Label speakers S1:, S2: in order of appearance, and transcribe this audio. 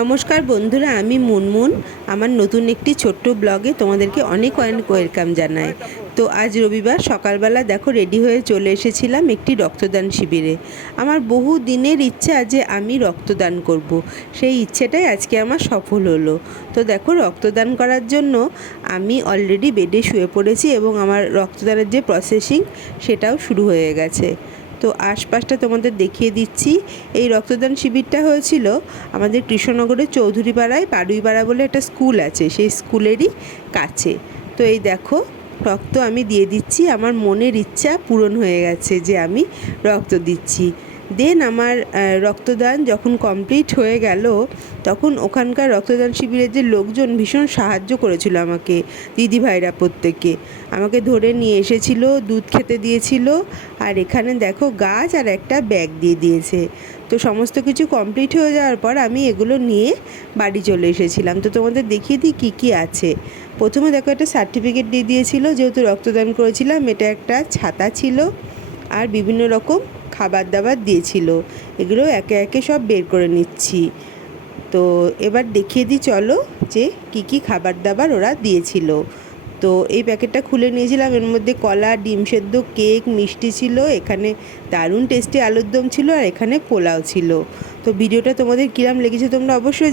S1: নমস্কার বন্ধুরা, আমি মুনমুন। আমার নতুন একটি ছোট্ট ব্লগে তোমাদেরকে অনেক অনেক ওয়েলকাম জানাই। তো আজ রবিবার, সকালবেলা দেখো রেডি হয়ে চলে এসেছিলাম একটি রক্তদান শিবিরে। আমার বহু দিনের ইচ্ছা যে আমি রক্তদান করব। সেই ইচ্ছেটাই আজকে আমার সফল হলো। তো দেখো, রক্তদান করার জন্য আমি অলরেডি বেডে শুয়ে পড়েছি এবং আমার রক্তদানের যে প্রসেসিং সেটাও শুরু হয়ে গেছে। তো আশপাশটা তোমাদের দেখিয়ে দিচ্ছি। এই রক্তদান শিবিরটা হয়েছিল আমাদের কৃষ্ণনগরের চৌধুরীপাড়ায়, পাড়ুইপাড়া বলে একটা স্কুল আছে, সেই স্কুলেরই কাছে। তো এই দেখো, রক্ত আমি দিয়ে দিচ্ছি, আমার মনের ইচ্ছা পূরণ হয়ে গেছে যে আমি রক্ত দিচ্ছি। দেন আমার রক্তদান যখন কমপ্লিট হয়ে গেল, তখন ওখানকার রক্তদান শিবিরের যে লোকজন ভীষণ সাহায্য করেছিল আমাকে দিদি ভাইরা প্রত্যেকে আমাকে ধরে নিয়ে এসেছিল, দুধ খেতে দিয়েছিল, আর এখানে দেখো গাছ আর একটা ব্যাগ দিয়ে দিয়েছে। তো সমস্ত কিছু কমপ্লিট হয়ে যাওয়ার পর আমি এগুলো নিয়ে বাড়ি চলে এসেছিলাম। তো তোমাদের দেখিয়ে দিই কী কী আছে। প্রথমে দেখো একটা সার্টিফিকেট দিয়ে দিয়েছিল, যেহেতু রক্তদান করেছিলাম, এটা একটা ছাতা ছিল, আর বিভিন্ন রকম খাবার দাবার দিয়েছিল। এগুলো একে একে সব বের করে নিচ্ছি। তো এবার দেখিয়ে দিই, চলো, যে কি কি খাবার দাবার ওরা দিয়েছিল। তো এই প্যাকেটটা খুলে নিয়েছিলাম। এর মধ্যে কলা, ডিম সেদ্ধ, কেক, মিষ্টি ছিল, এখানে দারুণ টেস্টি আলুর দম ছিল, আর এখানে পোলাও ছিল। তো ভিডিওটা তোমাদের কিরাম লেগেছে, তোমরা অবশ্যই